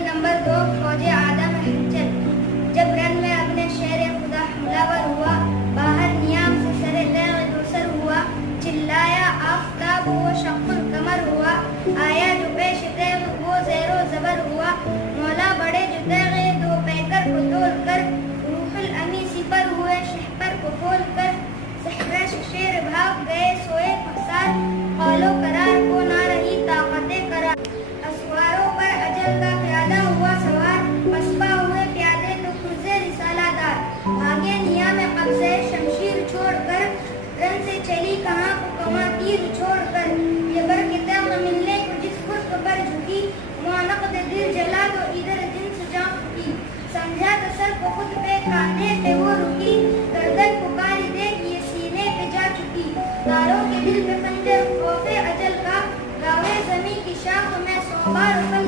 Number 2 فوج آدم ہلچل. جب رن میں اپنے شیر خدا حملہ ور ہوا, باہر نیام سے سر تیغ دوسر ہوا, چلایا آفتاب وہ شق القمر ہوا, آیا جو پیش تیغ وہ زیر و زبر ہوا, مولا بڑے جو تیغ دو پیکر کو تول کر, روح الامی سپر ہوئے شہپر کو کھول کر, صحرا شیر بھاگ گئے سوئے خسار, قول و قرار کو نہ رہی طاقت قرار, اسواروں پر اجل کا پیادہ ہوا سوار, پسپا ہوئے پیادے تو کرزے رسالہ دار, بھاگے نیا میں قبضے شمشیر چھوڑ کر, رن سے چلی کہاں کو کماں تیر چھوڑ کر, یہ برق تیغ ملنے کو جس فرق پر جھکی,